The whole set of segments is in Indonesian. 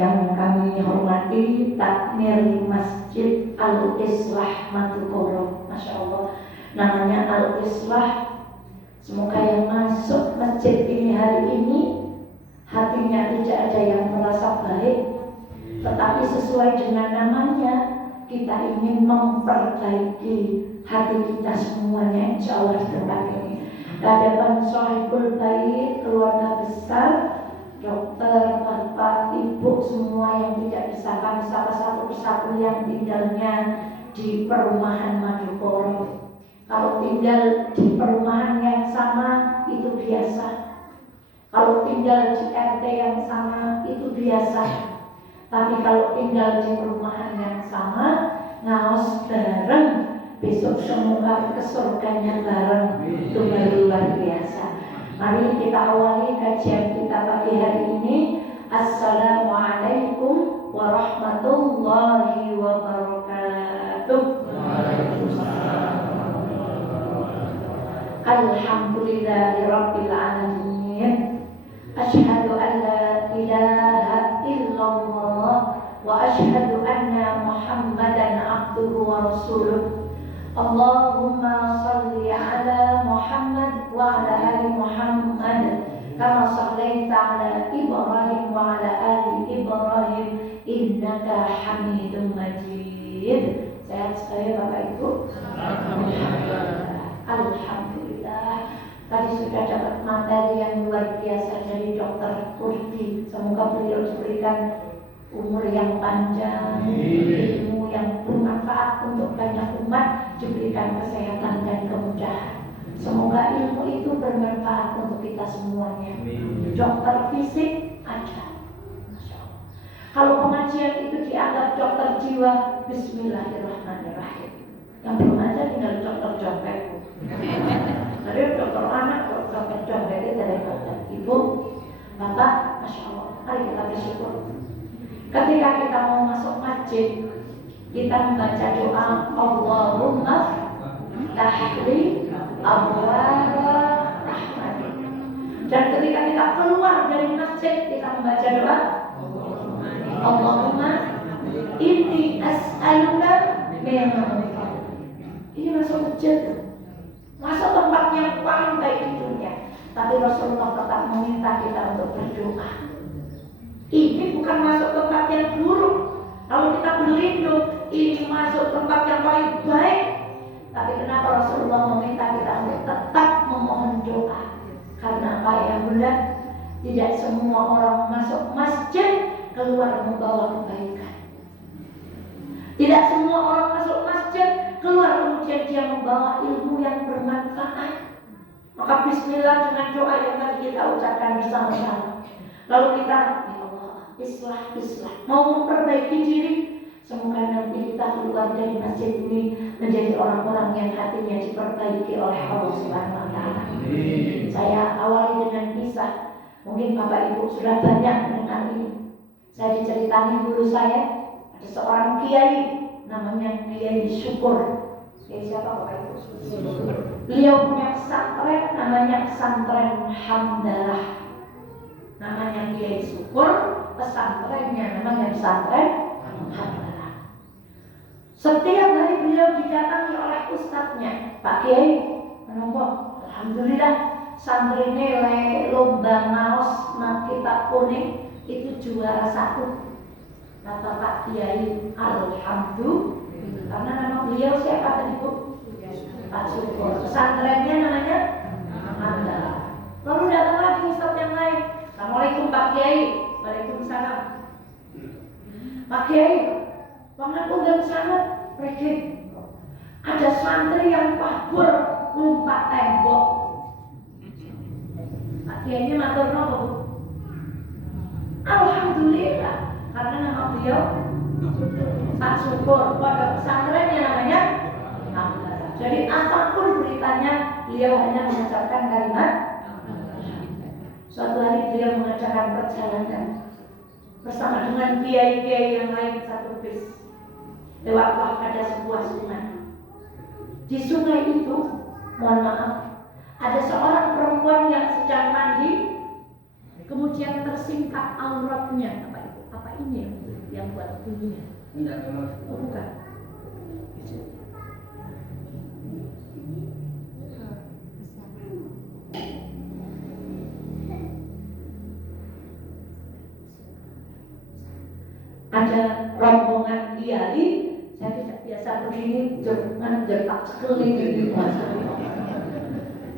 Yang kami hormati takmir Masjid Al-Islah Madukoro, Masya Allah, namanya Al-Islah. Semoga yang masuk masjid ini hari ini hatinya tidak ada yang merasa baik, tetapi sesuai dengan namanya kita ingin memperbaiki hati kita semuanya, insya Allah di tempat ini. Di hadapan Sohibul Bait, keluarga besar, dokter, bapak, ibu, semua yang tidak bisa kami sapa satu persatu yang tinggalnya di perumahan Madukoro. Kalau tinggal di perumahan yang sama itu biasa. Kalau tinggal di RT yang sama itu biasa. Tapi kalau tinggal di perumahan yang sama, ngaos bareng, besok semua ke surganya bareng, itu baru luar biasa. Mari kita awali kajian kita pagi hari ini. Assalamualaikum warahmatullahi wabarakatuh. Alhamdulillahirabbil alamin. Asyhadu an la ilaha illallah wa asyhadu anna Muhammadan abduhu wa rasuluh. Allahumma salli ala Muhammad wa ala ali Muhammad kama shallaita ala Ibrahim wa ala ali Ibrahim innaka Hamidum Majid. Sehat sekali Bapak Ibu? Alhamdulillah. Tadi sudah dapat materi yang luar biasa dari Dr. Kurdi. Semoga beliau diberikan umur yang panjang, ilmu yang bermanfaat untuk banyak umat, diberikan kesehatan dan kemudahan. Semoga ilmu itu bermanfaat untuk kita semuanya. Dokter fisik ada, Masya Allah. Kalau pengajian itu dianggap dokter jiwa, bismillahirrahmanirrahim. Yang belum ada tinggal dokter jompet. Dari dokter anak, dokter jompet itu dari dokter ibu, bapak, Masya Allah. Mari kita bersyukur. Ketika kita mau masuk masjid, kita membaca doa Allahumma tahli abwaaba rahmatik. Dan ketika kita keluar dari masjid, kita membaca doa Allahumma inni as'aluka min fadlik. Ini masuk masjid, masuk tempat yang paling baik di dunia. Tapi Rasulullah tetap meminta kita untuk berdoa. Ini bukan masuk tempat yang buruk. Kalau kita berlindung, ini masuk tempat yang paling baik. Tapi kenapa Rasulullah meminta kita untuk tetap memohon doa? Karena apa ya Bunda? Tidak semua orang masuk masjid keluar membawa kebaikan. Tidak semua orang masuk masjid keluar kemudian dia membawa ilmu yang bermanfaat. Maka bismillah dengan doa yang tadi kita ucapkan bersama-sama. Lalu kita Islah, mau memperbaiki diri. Semoga nanti kita keluar dari masjid ini menjadi orang-orang yang hatinya diperbaiki oleh Allah Subhanahu wa Ta'ala. Saya awali dengan kisah. Mungkin Bapak Ibu sudah banyak mendengar ini. Saya diceritani guru saya, ada seorang kiai namanya Kiai Syukur. Kiai siapa Bapak Ibu? Beliau punya pesantren namanya Pesantren Hamdalah. Namanya Kiai Syukur, pesantrennya namanya Pesantren Hamdalah. Setiap hari beliau didatangi oleh ustadznya, Pak Kiai, kenapa? Alhamdulillah, santrinnya lomba maos kitab kuning itu juara 1. Kata Pak Kiai, alhamdulillah. Karena nama beliau siapa tadi Bu? Pak Syukur. Pesantrennya namanya Hamdalah. Lalu datang lagi ustadz yang lain. Assalamualaikum Pak Kiai. Waalaikumsalam. Pak Kiai, pangapunten dan sangat pergi. Ada santri yang kabur lompat tembok. Pak Kiai ini matur napa Bu? Alhamdulillah, karena nama beliau Pak Syukur. Pada pesantrennya namanya Hamdalah. Jadi apapun beritanya, beliau hanya mengucapkan kalimat. Suatu hari beliau mengadakan perjalanan bersama dengan kiai-kiai yang lain satu bis. Lewatlah pada sebuah sungai. Di sungai itu, mohon maaf, ada seorang perempuan yang sedang mandi, kemudian tersingkap auratnya. Apa ini yang buat bunyinya. Oh, bukan. Ada rombongan kiai, saya tidak biasa begini, jangan jertak sekeliling gitu.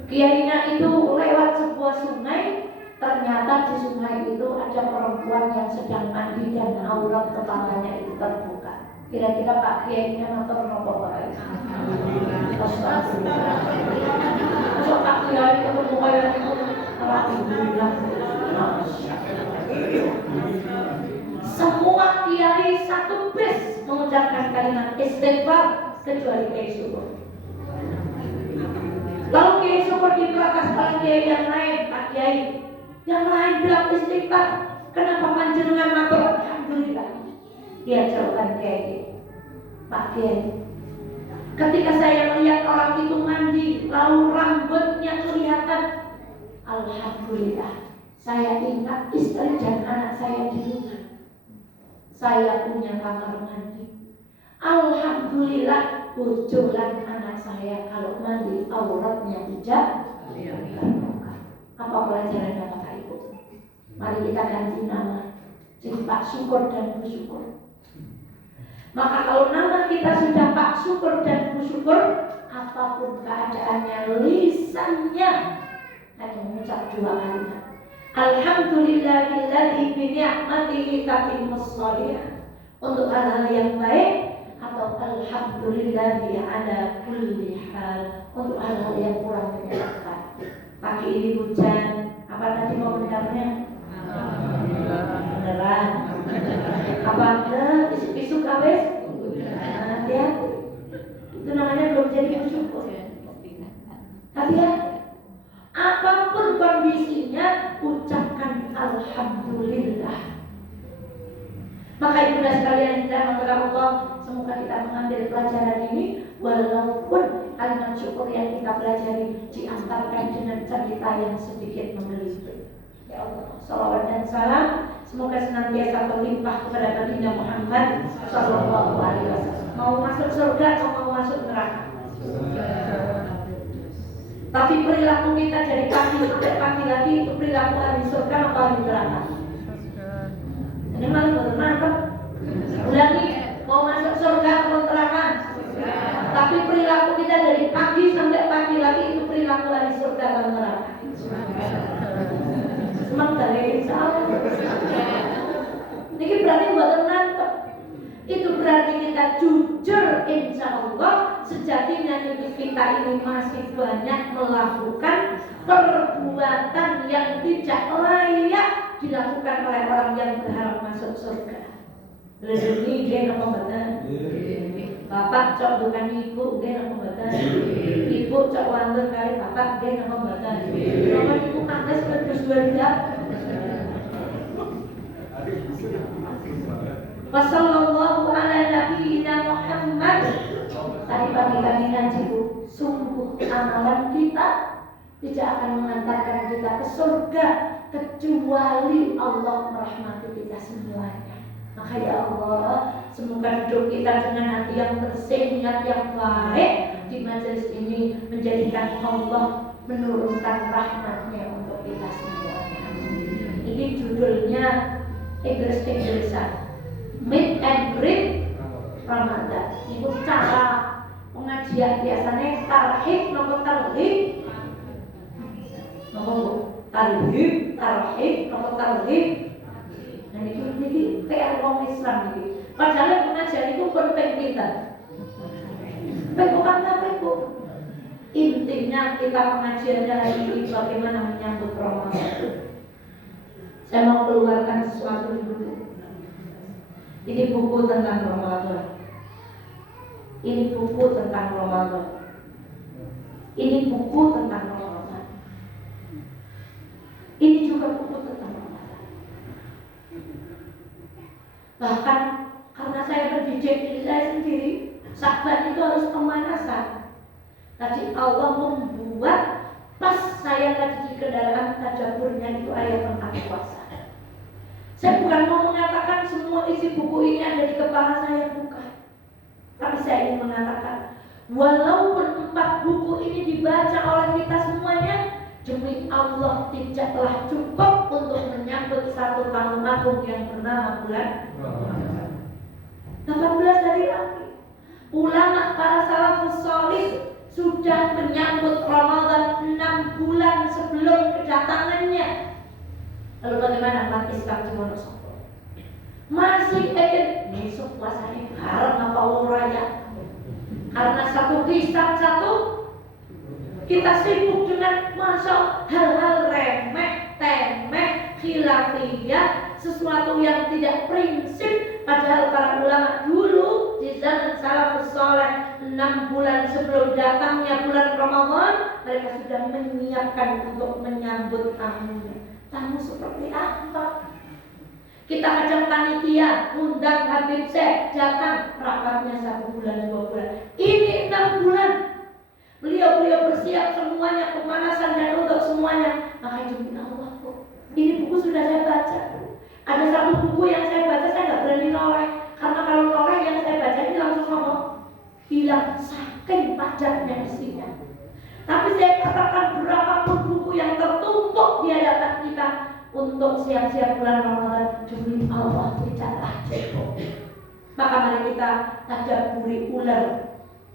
Kiainya itu lewat sebuah sungai, ternyata di sungai itu ada perempuan yang sedang mandi dan aurat kepalanya itu terbuka. Kira-kira Pak Kiainya nonton nopo wae. Astagfirullah. Masuk Pak Kiai ketemu kayak itu, alhamdulillah. Semua kiai satu bis mengucapkan kalimat istighfar kecuali Kiai Syukur. Lalu Kiai Syukur diberakas para kiai yang lain, Pak Kiai yang lain bilang istighfar, kenapa panjenengan matur alhamdulillah? Dia jawaban Kiai, Pak Kiai, ketika saya melihat orang itu mandi lalu rambutnya kelihatan, alhamdulillah, saya ingat istri dan anak saya di rumah. Saya punya kamar mandi. Alhamdulillah, bojolan anak saya kalau mandi auratnya tidak terbuka. Apa pelajarannya Bapak Ibu? Mari kita ganti nama jadi Pak Syukur dan Bu Syukur. Maka kalau nama kita sudah Pak Syukur dan Bu Syukur, apapun keadaannya, lisannya hanya mengucap dua kalimat. Alhamdulillahilladzi bi ni'matihi tatimmus shalihah, untuk hal-hal yang baik, atau alhamdulillahi ala kulli hal, untuk hal-hal yang kurang menyenangkan. Pagi ini hujan, apa tadi komentarnya? Beneran. Apa ada isu-isu kabes? Hati-hati. Itu namanya belum jadi bersyukur. Hati-hati. Apapun kondisinya, ucapkan alhamdulillah. Maka ibu dan sekalian yang dirahmati Allah, semoga kita mengambil pelajaran ini, walaupun kalimat syukur yang kita pelajari diantarkan dengan cerita yang sedikit menggelitik. Ya Allah, salawat dan salam semoga senantiasa berlimpah kepada baginda Muhammad sallallahu alaihi wasallam. Mau masuk surga atau mau masuk neraka? Tapi perilaku kita dari pagi sampai pagi lagi itu perilaku ahli surga atau ahli neraka? Ini malah baru nangkep. Ulangi, mau masuk surga atau neraka? Tapi perilaku kita dari pagi sampai pagi lagi itu perilaku ahli surga atau neraka? Semangat insya Allah. Ini berarti buat nangkep. Itu berarti kita jujur insya Allah. Sejatinya hidup kita ini masih banyak melakukan perbuatan yang tidak layak dilakukan oleh orang yang berharap masuk surga. Ini dia nama badan. Bapak cok bukan ibu, dia nama badan. Ibu cok wanter kali bapak, dia nama badan. Nama ibu kandas berdua dia. Wassallallahu ala nabiyyina Muhammad. Tadi pagi kami ngaji Bu, sungguh amalan kita tidak akan mengantarkan kita ke surga kecuali Allah merahmati kita semuanya. Maka ya Allah, semoga hidup kita dengan hati yang bersih, niat yang baik di majelis ini menjadikan Allah menurunkan rahmatnya untuk kita semuanya. Ini judulnya Inggris-Inggrisan, Meet and Greet Ramadan. Itu cara pengajian biasanya tarhib nopo tarhib nopo tarhib nopo tarhib. Nah ini PR wong Islam ini. Padahal pengajian itu penting kita. Bukan apa itu. Intinya kita pengajiannya hari ini bagaimana menyambut Ramadan. Saya mau keluarkan sesuatu dulu. Ini buku tentang Ramadan. Ini buku tentang Ramadan. Ini buku tentang Ramadan. Ini juga buku tentang Ramadan. Bahkan karena saya berdidik diri saya sendiri, Sya'ban itu harus pemanasan. Tadi Allah membuat pas saya tadi di kendaraan tadaburnya itu ayat tentang puasa. Saya bukan mau mengatakan semua yang mengatakan, walaupun 4 buku ini dibaca oleh kita semuanya, demi Allah tidaklah cukup untuk menyambut satu tamu agung yang bernama bulan 18 hari lagi. Ulama para salafus sholih sudah menyambut Ramadan 6 bulan sebelum kedatangannya. Lalu bagaimana umat Islam di Wonosobo? Masih ingin besok puasanya bareng apa raya? Karena satu kisah satu, kita sibuk dengan masa hal-hal remeh, temeh, khilafiyah, sesuatu yang tidak prinsip. Padahal para ulama dulu di zaman salafus saleh 6 bulan sebelum datangnya bulan Ramadan, mereka sudah menyiapkan untuk menyambut tamunya. Tamu seperti apa? Kita ajak panitia, undang Habib Syekh, datang rapatnya 1 bulan 2 bulan. Ini 6 bulan. Beliau bersiap semuanya, pemanasan dan untuk semuanya. Maka demi Allah, ini buku sudah saya baca. Ada 1 buku yang saya baca, saya nggak berani noleh. Karena kalau noleh yang saya baca ini langsung ngomong hilang, saking padatnya isinya. Tapi saya katakan berapapun buku yang tertumpuk di hadapan kita untuk siap-siap bulan Ramadan, demi Allah tidaklah cukup. Maka mari kita tadabburi ular.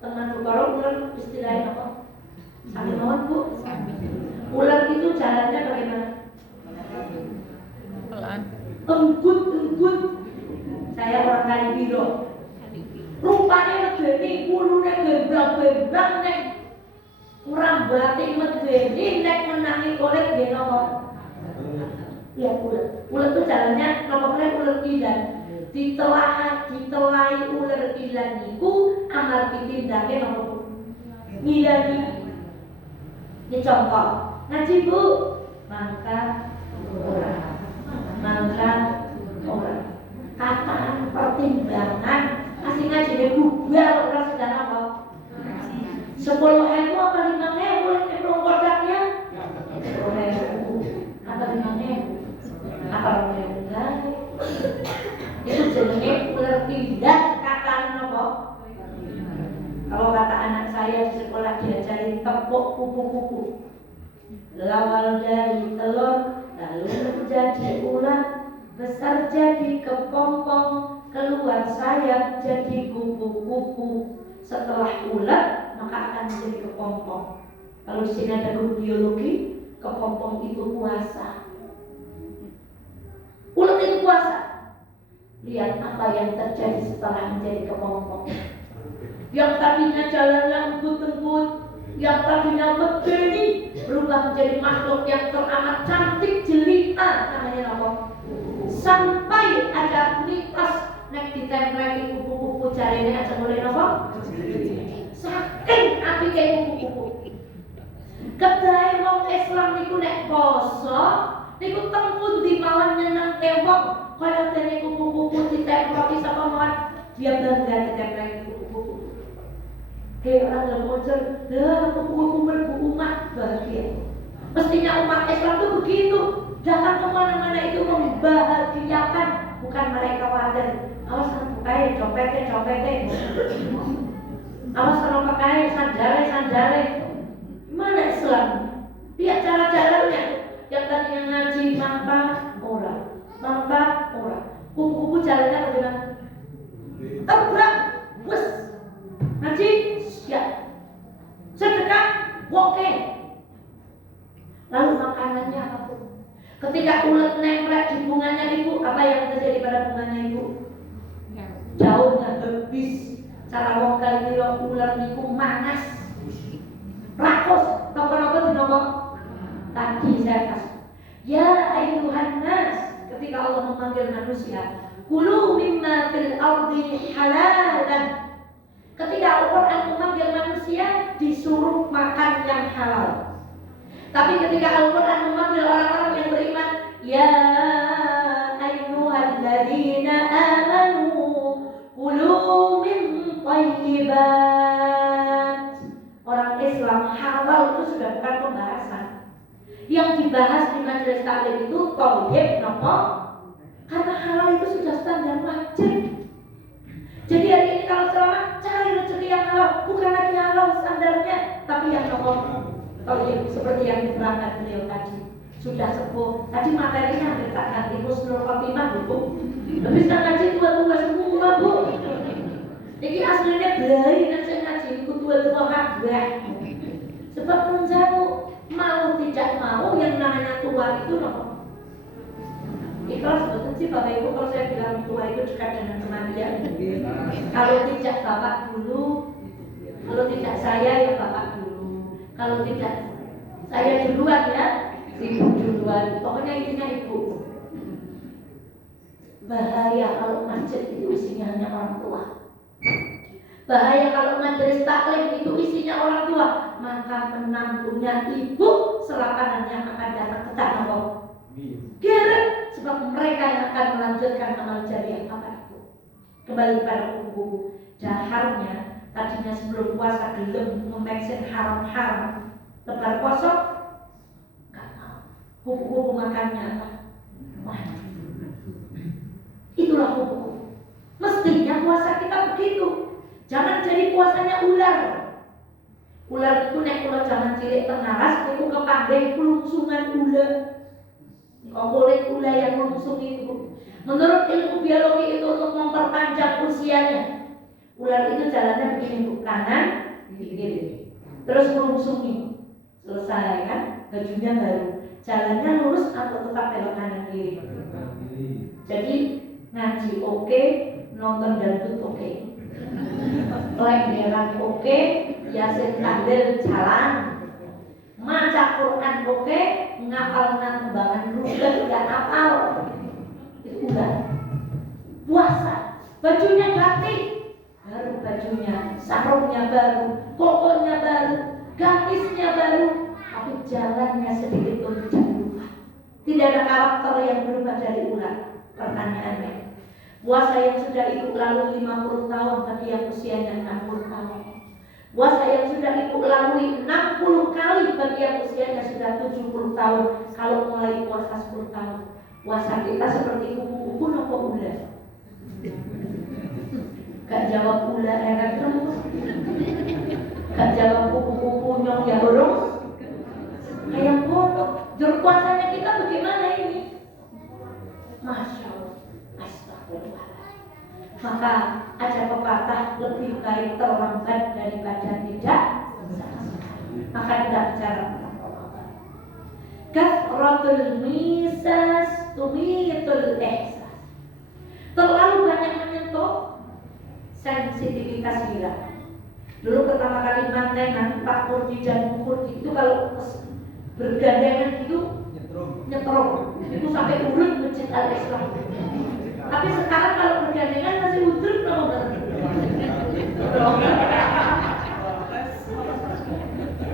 Teman kalau ular istilahnya apa? Sambil mohon Bu. Ular itu jalannya bagaimana? Pelan. Enggut. Saya orang Kalibiro. Rupanya medeni, ulune gembrang-gembrang nek. Kurang batik medeni nek menangi kulit nggih napa? Ya ular. Ular itu jalannya napa meneh ular ilan. Ditelahi ular ilan niku amal ditindake napa Bu? Ngilani. Ini contoh. Ngaji Bu, mangka orang kataan pertimbangan kasih ngaji dia bubar orang sedang apa 10.000 apa 5.000 ini belum kodaknya 10.000 apa 5.000 apa 5.000 itu jenenge ular pindah kataan apa. Kalau kata anak saya di sekolah diajarin tepuk kupu-kupu, lawal dari telur lalu menjadi ular, besar jadi kepompong, keluar sayap jadi kupu-kupu. Setelah ular maka akan menjadi kepompong. Kalau di sini ada guru biologi, kepompong itu kuasa. Ular itu kuasa. Lihat apa yang terjadi setelah menjadi kepompong. Yang tadinya jalannya emput-emput, yang tadinya medeni, berubah menjadi makhluk yang teramat cantik jelita, namanya apa? Sampai ada mitos nek ditempeli kupu-kupu jarene aja mulai apa? Saking apike kupu-kupu. Kedae wong Islam niku nek poso, niku teng di mawon nyeneng wong, kaya dene kupu-kupu ditempeli sapa mawon, dia bangga ditempeli kupu-kupu. Orang lemojol, kupu-kupu melbu umat bahagia. Mestinya umat Islam itu begitu, datang kemana-mana itu membahagiakan, bukan mereka khawatir. Awas pakai copete, awas kalau pakai sandale. Mana Islam? Lihat cara jalannya. Yang tadinya ngaji mangka orang, kupu-kupu jalannya bagaimana? Terbang, wes. Ngaji, ya. Sedekah, oke. Lalu makanannya apa pun. Ketika ulet nempel di bunganya ibu, apa yang terjadi pada bunganya ibu? Daunnya habis. Cara wong Kalibiro ular niku manas. Rakus, apa-apa dinapa? Tadi saya kasih. Ya ayuhan nas, ketika Allah memanggil manusia, kulu mimma fil ardi halalan. Ketika Al-Quran memanggil manusia, disuruh makan yang halal. Tapi ketika Al-Quran memanggil orang-orang yang beriman, ya ayyuhalladzina amanu kulu min thayyibat. Orang Islam halal itu sudah bukan pembahasan. Yang dibahas di majelis taklim itu thayyib nopo, karena halal itu sudah standar wajib. Jadi hari ini kalau selamat cari rezeki yang tapi yang nomor seperti yang diterangkan beliau tadi sudah sepuh. Tadi materinya hampir tak ganti husnul khotimah Bu. Tapi sekarang ngaji tua-tua semua Bu. Ini aslinya belai kan saya ngaji tua-tua kabeh. Sebab menjamu mau tidak mau yang namanya tua itu nomor. Ikhlas betul sih Bapak Ibu kalau saya bilang tua itu dekat dengan kematian. Kalau tidak Bapak dulu, kalau tidak saya ya Bapak dulu. Kalau tidak saya duluan ya, Ibu duluan. Pokoknya intinya Ibu. Bahaya kalau masjid itu isinya hanya orang tua. Bahaya kalau majelis taklim itu isinya orang tua. Maka menantunya Ibu selapan yang akan datang ke tanah geret, sebab mereka yang akan melanjutkan amal jariah apa itu. Kembali pada kubu-kubu. Daharnya tadinya sebelum puasa gelem memeksin haram-haram, lebar kosong nggak mau. Kubu-kubu makannya apa? Wah, itulah kubu-kubu. Mestinya puasa kita begitu. Jangan jadi puasanya ular. Ular itu nek kula jangan cilik tenaras niku kepanggih kelungsungan ular. Komponen ular yang melungsung itu. Menurut ilmu biologi itu untuk memperpanjang usianya. Ular itu jalannya begini Bu, kanan, kiri. Terus melungsungi. Selesai kan? Bajunya baru. Jalannya lurus atau tetap belok kanan kiri. Jadi ngaji oke, nonton dangdut oke. Lenderan oke, Yasin Tahlil jalan. Maca Quran oke, ngapal kembangan rugen udah hafal. Itu udah puasa. Bajunya ganti, baru bajunya, sarungnya baru, kokonya baru, gamisnya baru, tapi jalannya sedikit pun tidak berubah. Tidak ada karakter yang berubah dari ular. Pertanyaannya, puasa yang sudah Ibu lalui 50 tahun bagi yang usianya 60 tahun. Puasa yang sudah Ibu lalui 60 kali bagi yang usianya sudah 70 tahun. Kalau mulai puasa 10 tahun, puasa kita seperti kupu-kupu nopo ular. Gak jawab ular enak terus. Gak jawab kupu-kupu nyong ya huruf. Kayak bodoh. Jur puasanya kita bagaimana ini? Masya Allah. Astagfirullahaladzim. Maka ada pepatah lebih baik terlambat daripada tidak sama sekali. Maka kita bicara tentang Ramadan. Kathratul misas tumitul ihsas. Terlalu banyak menyentuh sensitivitas hilang. Dulu pertama kali mantenan Pak Kurdi dan Kurdi itu kalau bergandengan itu nyetrum. Itu sampai urut masjid Al-Islam. Tapi sekarang kalau bergandengan masih udruk loh.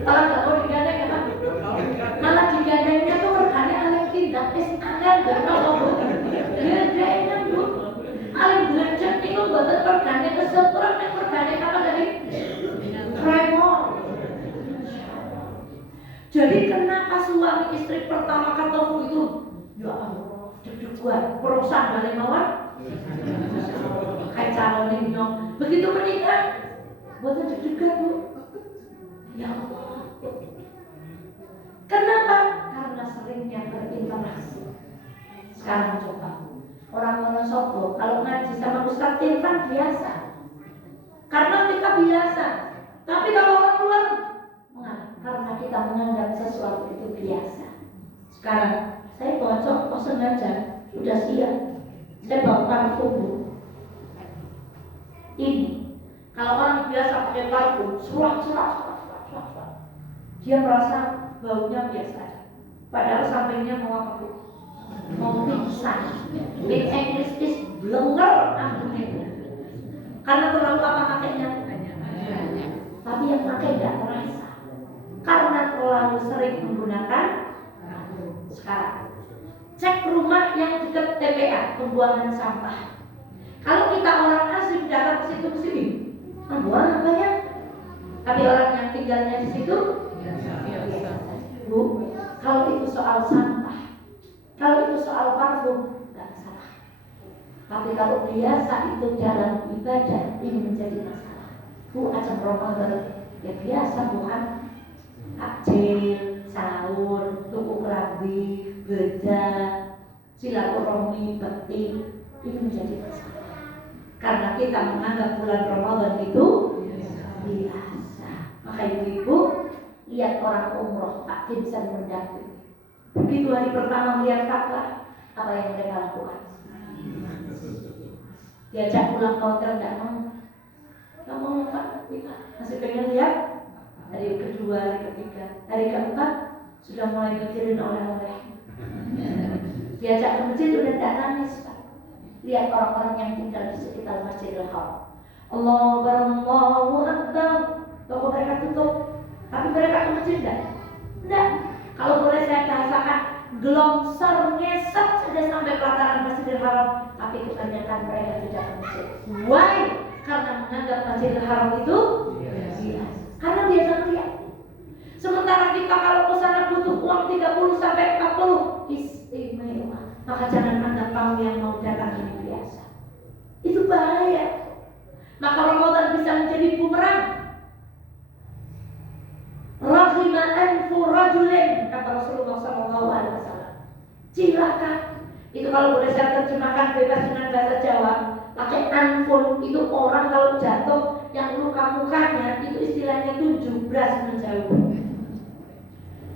Kalau nggak mau digandeng apa? Malah digandengnya tuh regane alih tindak angel gak tahu. Dia Bu. Alih belajar itu buatan regane kesetrum yang regane apa tadi? Remor. Jadi kenapa suami istri pertama ketemu itu? Ya Allah, deg-degan, perusahaan balik mawar. Kayak calon ini dong. Begitu menikah, buatan deg-degan Bu. Ya Allah. Kenapa? Karena seringnya berinteraksi. Sekarang coba orang Wonosobo kalau ngaji sama Ustadz Irfan biasa. Karena kita biasa. Tapi kalau orang luar, karena kita menganggap sesuatu itu biasa. Sekarang saya bocok kok sengaja sudah siap. Saya bawa parfum. Ini kalau orang biasa pakai parfum, surat. Dia merasa baunya biasa. Padahal sampingnya mau apa Bu? Mau pingsan. In English is blenger. Karena terlalu apa pakainya? Tapi yang pakai tidak terasa. Karena terlalu sering menggunakan. Sekarang cek rumah yang dekat TPA, pembuangan sampah. Kalau kita orang asing datang ke sini, buang apa ya? Tapi orang yang tinggalnya di situ, biasa. Bu, kalau itu soal sampah, kalau itu soal parfum, nggak salah. Tapi kalau biasa itu dalam ibadah, ini menjadi masalah. Bu, ajang Ramadan, ya biasa bukan. takjil, sahur, tuku kerambi, bedah, silaturahmi, bekti, itu menjadi masalah. Karena kita menganggap bulan Ramadan itu biasa. Maka ibu-ibu lihat orang umroh, Pak Kim bisa mendampingi. Begitu hari pertama melihat Ka'bah, apa yang mereka lakukan? Diajak pulang ke hotel, nggak mau Pak, masih pengen lihat. Hari kedua, hari ketiga, hari keempat sudah mulai mikirin oleh-oleh. Diajak ke masjid udah tidak nangis Pak. Lihat orang-orang yang tinggal di sekitar Masjidil Haram. Allahu Akbar. Toko mereka tutup, tapi mereka ke masjid enggak. Kalau boleh saya bahasakan, gelongsor ngesep saja sampai pelataran Masjidil Haram, tapi kebanyakan mereka tidak ke masjid. Why? Karena menganggap Masjidil Haram itu biasa. Karena biasa melihat. Sementara kita kalau ke sana butuh uang 30 sampai 40 istimewa. Maka jangan anggap kamu yang mau datang ini biasa. Itu bahaya. Maka Ramadan bisa menjadi bumerang. Raghima anfu rajulin, kata Rasulullah SAW. Cilaka. Itu kalau boleh saya terjemahkan bebas dengan bahasa Jawa. Pakai anfun, itu orang kalau jatuh yang luka mukanya itu istilahnya itu jubras menjauh.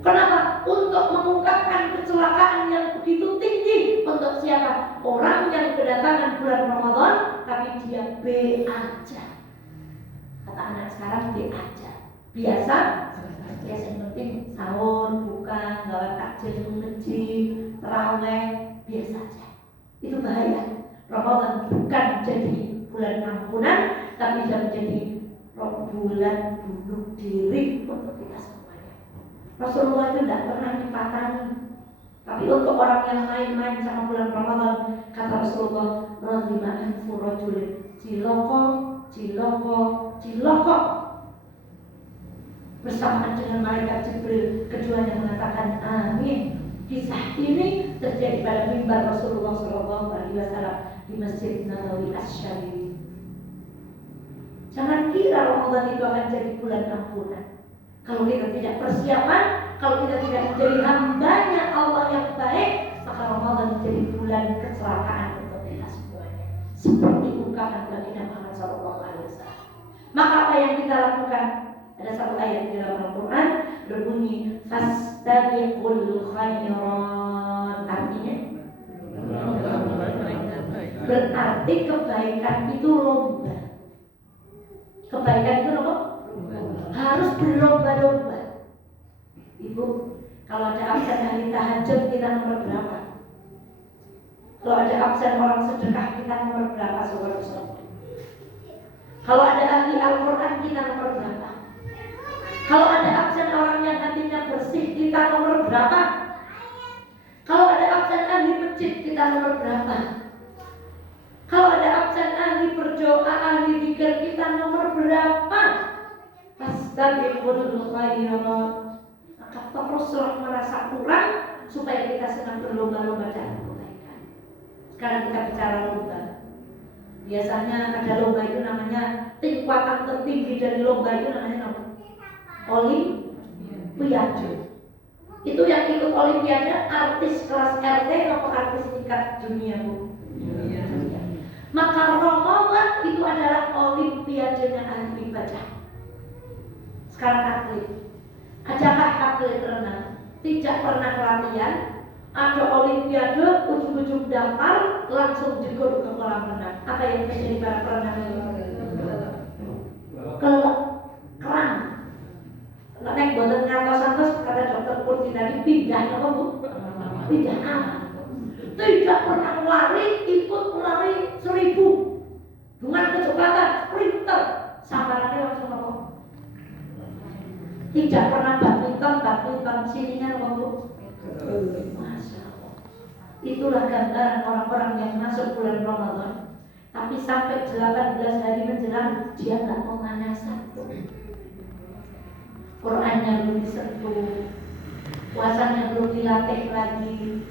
Kenapa? Untuk mengungkapkan kecelakaan yang begitu tinggi. Untuk siapa? Orang yang kedatangan bulan Ramadan tapi dia B aja. Kata anak sekarang B aja. Biasa yang penting sahur, buka, gawe takjil ke masjid, tarawih, biasa aja. Itu bahaya. Ramadan bukan jadi bulan ampunan, tapi bisa menjadi bulan bunuh diri untuk kita semuanya. Rasulullah itu tidak pernah dipatani. Tapi untuk orang yang main-main sama bulan Ramadan, kata Rasulullah, Raghima anfu rajulin, ciloko. Bersamaan dengan malaikat Jibril, keduanya mengatakan amin. Kisah ini terjadi pada mimbar Rasulullah SAW di Masjid Nabawi Asy-Syarif. Jangan kira Ramadan itu akan jadi bulan ampunan. Kalau kita tidak persiapan, kalau kita tidak menjadi hambanya Allah yang baik, maka Ramadan menjadi bulan kecelakaan untuk kita semuanya. Seperti ungkapan baginda Muhammad SAW. Maka apa yang kita lakukan? Ada satu ayat di dalam Al-Quran berbunyi fastabiqul khairat. Artinya berarti kebaikan itu lomba. Kebaikan itu apa? Harus berlomba-lomba. Ibu, kalau ada absen ahli tahajud kita nomor berapa? Kalau ada absen orang sedekah kita nomor berapa? Saudara-saudara. Kalau ada ahli Al-Quran kita nomor berapa? Kalau ada absen orang yang hatinya bersih, kita nomor berapa? Kalau ada absen ahli masjid, kita nomor berapa? Kalau ada absen ahli berdoa, ahli zikir, kita nomor berapa? Fastabiqul khairat. Maka teruslah merasa kurang supaya kita senang berlomba-lomba dalam kebaikan. Sekarang kita bicara lomba. Biasanya ada lomba itu namanya tingkatan tertinggi dari lomba itu namanya apa? Olimpiade. Itu yang ikut olimpiade artis kelas RT atau artis tingkat dunia, Bu? Ya. Maka Ramadan itu adalah olimpiadenya ahli ibadah. Sekarang atlet. Ajakah atlet renang tidak pernah latihan, ada olimpiade, ujung-ujung daftar langsung jegur ke kolam renang. Apa yang terjadi para perenang ini? Kerang. Nek boten ngantos-antos kata dokter Purti tadi pindah apa Bu? Pindah alam. Tidak pernah lari, ikut lari 1000. Dengan kecepatan sprinter. Sambarannya langsung apa? Tidak pernah badminton sininya apa Bu? Masya Allah. Itulah gambaran orang-orang yang masuk bulan Ramadan. Tapi sampai 18 hari menjelang dia nggak mau manasan. Qurannya belum disentuh, puasanya belum dilatih lagi,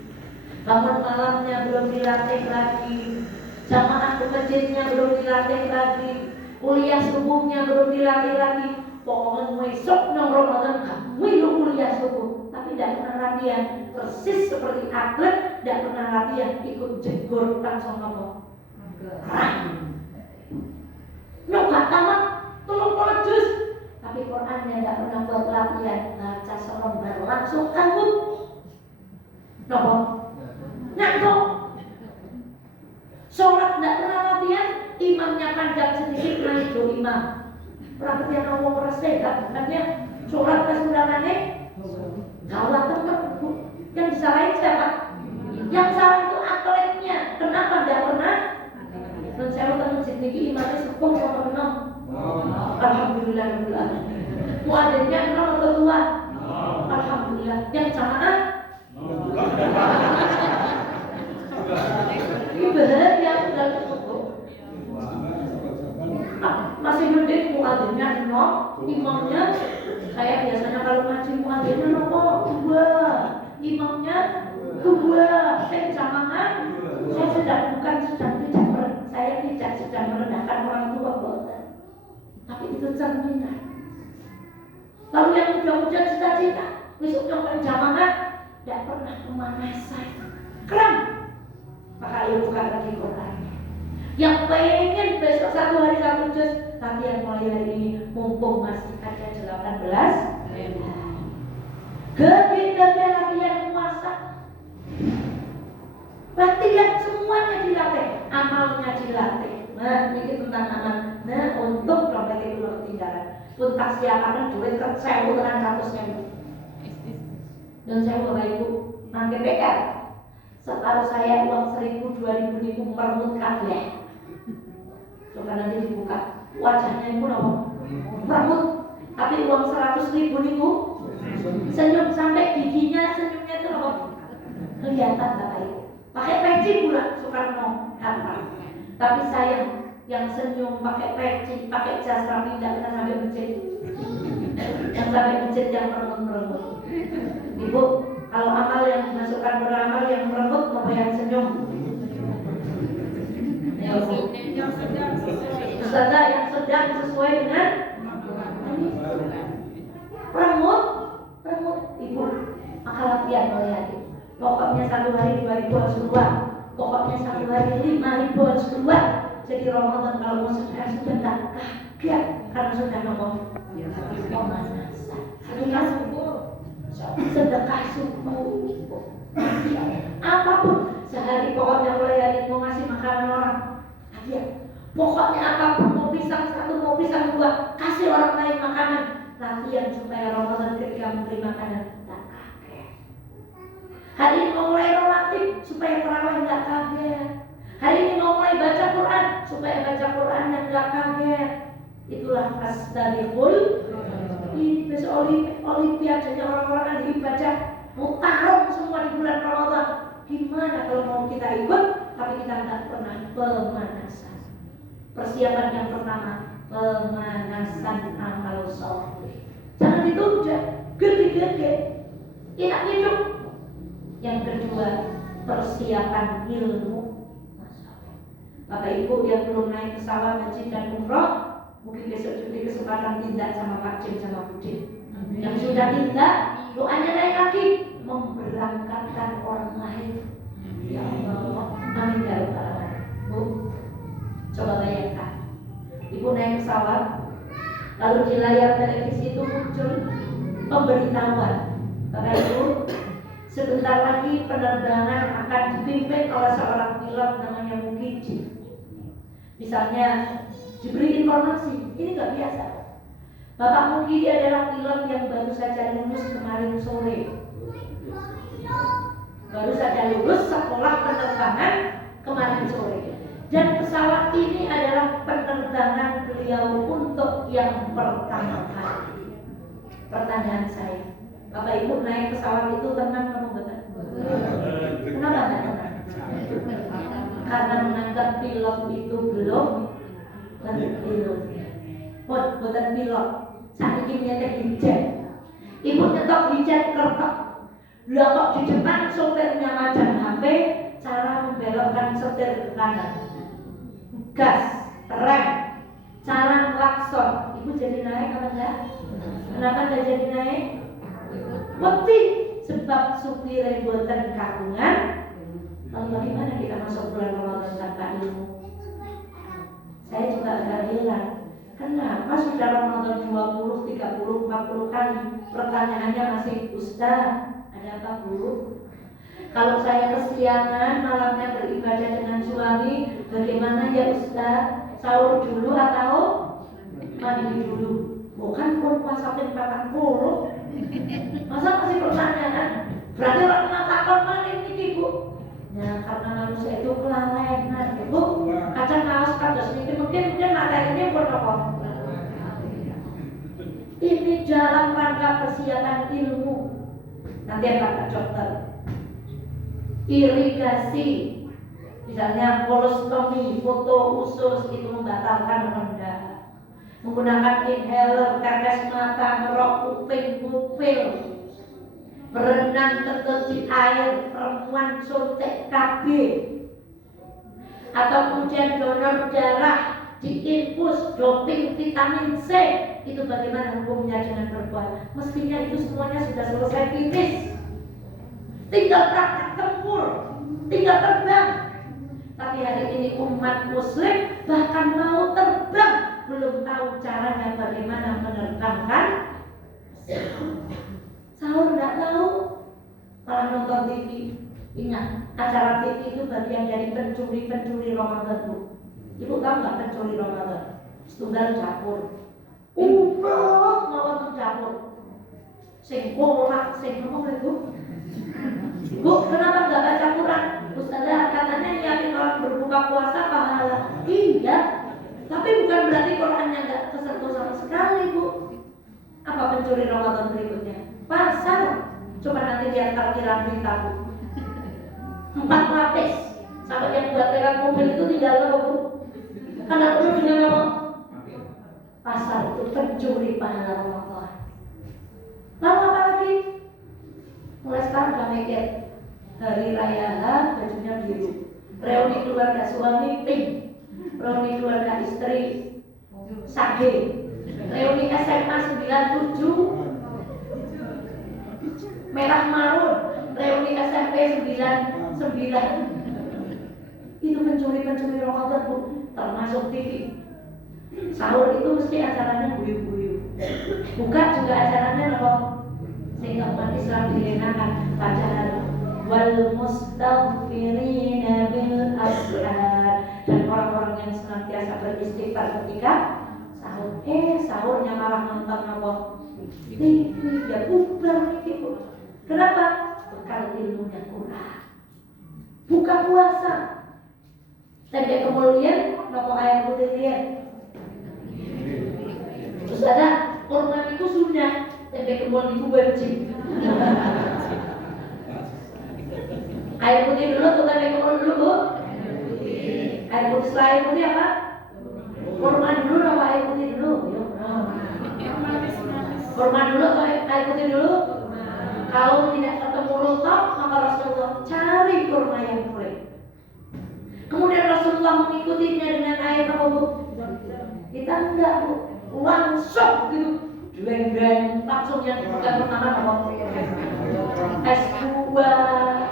bangun malamnya belum dilatih lagi, jamaah ke masjidnya belum dilatih lagi, kuliah subuhnya belum dilatih lagi. pokoknya besok nang Ramadan kamu kuliah subuh, tapi tidak pernah latihan persis seperti atlet, tidak pernah latihan ikut jegur langsung ngomong. Nggak tamat 30 juz, tapi Qurannya tidak pernah buat latihan baca selembar langsung anggut. Nopo? Ngantuk. Sholat tidak pernah latihan, imamnya panjang sedikit naik do imam. Perhatian ngomong persehat, bukannya sholat kesundangannya gawat teman. Yang disalahin siapa? Yang salah itu atletnya. Kenapa tidak pernah? Dan saya teman sedikit imamnya 10 atau 6. Alhamdulillah. Muadzinnya 6 atau 2. Alhamdulillah. Yang jamaah ibadah yang sudah cukup. Masih gede muadzinnya 0, imamnya saya biasanya kalau ngaji muadzinnya nopo 2, imamnya 2. Saya jamaah saya sedang tidak sedang merendahkan orang tua boten. Tapi itu cerminan. Lalu yang muda-muda cita-cita besok yang jamaah tidak pernah pemanasan. Kram. Maka ayo buka lagi Qurannya. Yang pengen besok 1 hari 1 juz, latihan mulai hari ini mumpung masih ada 18. Gede-gede latihan puasa. Latihan semuanya dilatih, amalnya dilatih. Nah, ini tentang amal. Nah, untuk dompet itu ketinggalan. Pun tak siapkan duit ke 1.000 dengan 100.000. Dan saya Bapak Ibu mangke PR. Separuh saya uang 1.000, 2.000 niku mermut kabeh. Coba nanti dibuka wajahnya ibu nopo mermut. Tapi uang 100.000 niku senyum sampai giginya senyumnya itu nopo kelihatan Bapak Ibu. Pakai peci pula Soekarno Hatta. Tapi sayang yang senyum pakai peci, pakai jas rapi tidak pernah sampai masjid. Yang sampai masjid yang meremut-meremut. Ibu, kalau amal yang dimasukkan beramal yang meremut, apa yang senyum? Yang sedang sesuai dengan remut. Ibu, maka latihan melihat. Pokoknya 1 hari 2.000 harus keluar. Pokoknya 1 hari 5.000 harus keluar. Jadi Ramadan kalau mau sudah tak kaget karena sudah ngomong pemanasan. Sedekah subuh. Apapun sehari pokoknya mulai hari mau ngasih makanan orang. Hadiah. Pokoknya apapun mau pisang 1, mau pisang 2, kasih orang lain makanan. Latihan supaya Ramadan ketika memberi makanan tak kaget. Hari ini mau mulai relatif supaya terawih nggak kaget. Hari ini mau mulai baca Quran supaya baca Quran yang nggak kaget. Itulah fastabiqul. Ini besok olimpiadanya orang-orang yang ibadah mau tarung semua di bulan Ramadan. Gimana kalau mau kita ikut tapi kita nggak pernah pemanasan. Persiapan yang pertama pemanasan amal soleh. Jangan ditunda gede-gede. Enak hidup. Yang kedua persiapan ilmu. Bapak Ibu yang belum naik pesawat haji dan umroh, mungkin besok juga kesempatan tindak sama Pak Jim sama Bu Din. Yang sudah tindak, doanya naik lagi, memberangkatkan orang lain. Ya Allah, amin ya rabbal alamin. Bu, coba bayangkan, Ibu naik pesawat, lalu di layar televisi itu muncul pemberitahuan, Bapak Ibu, sebentar lagi penerbangan akan dipimpin oleh seorang pilot namanya Mukidi. Misalnya diberi informasi, ini nggak biasa. Bapak Mukidi adalah pilot yang baru saja lulus kemarin sore. Baru saja lulus sekolah penerbangan kemarin sore. Dan pesawat ini adalah penerbangan beliau untuk yang pertama kali. Pertanyaan saya, Bapak Ibu naik pesawat itu tenang atau enggak? Kenapa enggak tenang? Karena menganggap pilot itu belum pilot. Bukan pilot. Saat ini nyetek hijet. Ibu nyetok hijet kertok. Lah kok di depan sopirnya macam HP, cara membelokkan setir ke kanan. Gas, rem, cara klakson. Ibu jadi naik apa enggak? Kenapa enggak jadi naik? Wedi sebab supire boten kagungan. Lalu bagaimana kita masuk bulan Ramadan tanpa ilmu? Saya juga agak heran. Kenapa sudah Ramadan 20, 30, 40 kali pertanyaannya masih Ustaz, ada apa Bu? Kalau saya kesiangan malamnya beribadah dengan suami, bagaimana ya Ustaz? Sahur dulu atau mandi dulu? Bukan pun puasa 40. Masa masih pertanyaan? Berarti orang takon mana ini Bu? Ya karena manusia itu kelalenan Bu. Kadang kaos kados niki mungkin materinya pun apa? Ini dalam rangka persiapan ilmu. Nanti akan Pak Dokter. Irigasi, misalnya kolostomi, foto usus itu membatalkan rendah. Menggunakan inhaler, tetes mata, ngerok kuping, pupil, berenang tetap di air, perempuan suntik KB, atau kemudian donor darah, diinfus, doping vitamin C, itu bagaimana hukumnya dengan perempuan? Mestinya itu semuanya sudah selesai finish. Tinggal praktek tempur, tinggal terbang. Tapi hari ini umat muslim bahkan mau terbang belum tahu caranya bagaimana menerbangkan sahur, nggak tahu, malah nonton TV. Ingat, acara TV itu bagian dari pencuri Ramadan Bu. Ibu tahu nggak pencuri Ramadan? Setunggal dapur, mau nonton dapur, sing kolak, sing ngomong Bu. Bu, kenapa nggak baca Quran? Ustazah katanya niatin orang berbuka puasa pahala. Iya, tapi bukan berarti Qurannya nggak kesentuh sama sekali Bu. Apa pencuri Ramadan berikutnya? Pasar. Coba nanti lihat parkiran berita Bu. 4 lapis. Sampai yang buat pegang mobil itu tinggal apa Bu? Karena penuh dengan apa? Pasar itu pencuri pahala Ramadan. Lalu apa lagi? Mulai sekarang udah mikir hari raya bajunya biru, reuni keluarga suami pink, reuni keluarga istri sage, reuni SMA 97 merah marun, reuni SMP 99. Itu pencuri Ramadan Bu, termasuk TV. Sahur itu mesti acaranya guyu-guyu, buka juga acaranya apa? Sehingga umat Islam dilenakan bacaan wal mustaghfirina bil ashar, dan orang-orang yang senantiasa beristighfar ketika sahur. Sahurnya malah nonton apa? TV, ya bubar gitu. Kenapa? Bekal ilmunya Quran. Buka puasa. Tempe kemuliaan, nopo air putih dia. Terus ada kurma itu sunnah, tempe kemuliaan itu wajib. Air putih dulu atau tempe kemuliaan dulu Bu? Air putih, setelah air putih apa? Kurma dulu atau air putih dulu? Kurma dulu atau air putih dulu? Kalau tidak ketemu lutok, maka Rasulullah cari kurma yang kering. Kemudian Rasulullah mengikutinya dengan air apa Bu? Kita enggak Bu, langsung gitu, dueng-dueng, langsung yang bukan pertama apa? Es buah,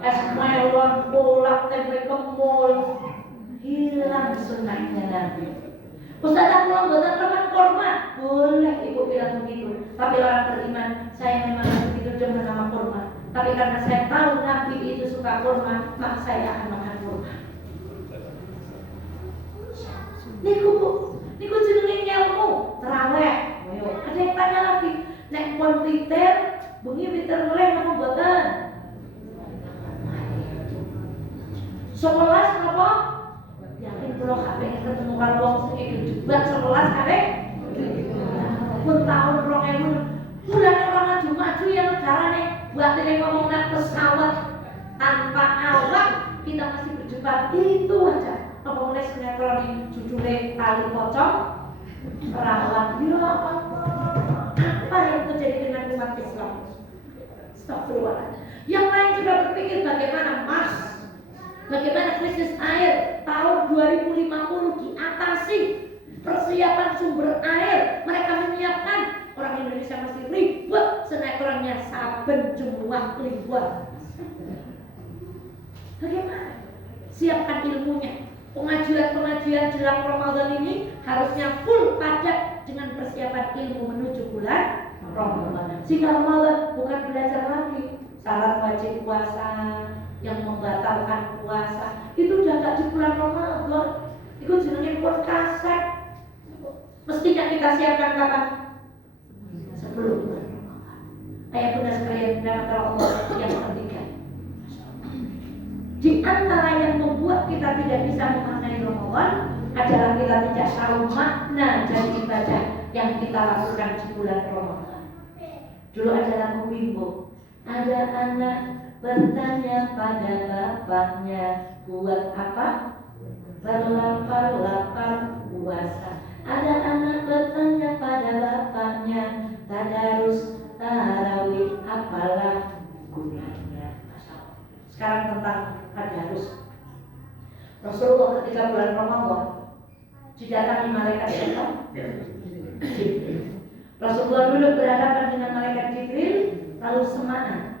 es melon, kolak, tempe kemul, hilang sunnahnya Nabi. Ustazah pulang buatan teman kurma, boleh Ibu bilang begitu. Tapi orang beriman, saya memang begitu demen sama kurma. Tapi karena saya tahu Nabi itu suka kurma, maka saya akan makan kurma. Niku Bu, niku jenenge ilmu terawih. Ada yang tanya lagi, nek pon witir, bengi witir mulai apa mboten? 11 apa? Yakin kula gak pengen ketemu karo wong sing debat 11 kabeh. Pun tahun 2000 bulan orang maju ya negarane buat ini ngomong nak pesawat tanpa awak kita masih berjumpa itu aja. Apa mulai sinetron ini judulnya Tali Pocong Perawat. Ya Allah, apa yang terjadi dengan umat Islam? Astagfirullah. Yang lain juga berpikir bagaimana Mars, bagaimana krisis air tahun 2050 diatasi, persiapan sumber air orangnya saben Jumat liburan. Bagaimana? Siapkan ilmunya. Pengajian-pengajian jelang Ramadan ini harusnya full padat dengan persiapan ilmu menuju bulan Ramadan. Sehingga Ramadan bukan belajar lagi syarat wajib puasa yang membatalkan puasa. Itu udah gak di bulan Ramadan. Itu jenenge pun kaset. Mestinya kita siapkan kapan? Sebelum bulan Ramadan. Ayah bunda sekalian dalam Allah yang ketiga. Di antara yang membuat kita tidak bisa memaknai Ramadan adalah kita tidak tahu makna dari ibadah yang kita lakukan di bulan Ramadan. Dulu ada lagu Bimbo. Ada anak bertanya pada bapaknya, buat apa? Berlapar-lapar puasa. Ada anak bertanya pada bapaknya, tadarus tarawih apalah gunanya? Sekarang tentang tadarus. Rasulullah ketika bulan Ramadan didatangi malaikat siapa? Jibril. Rasulullah duduk berhadapan dengan malaikat Jibril, lalu simaan.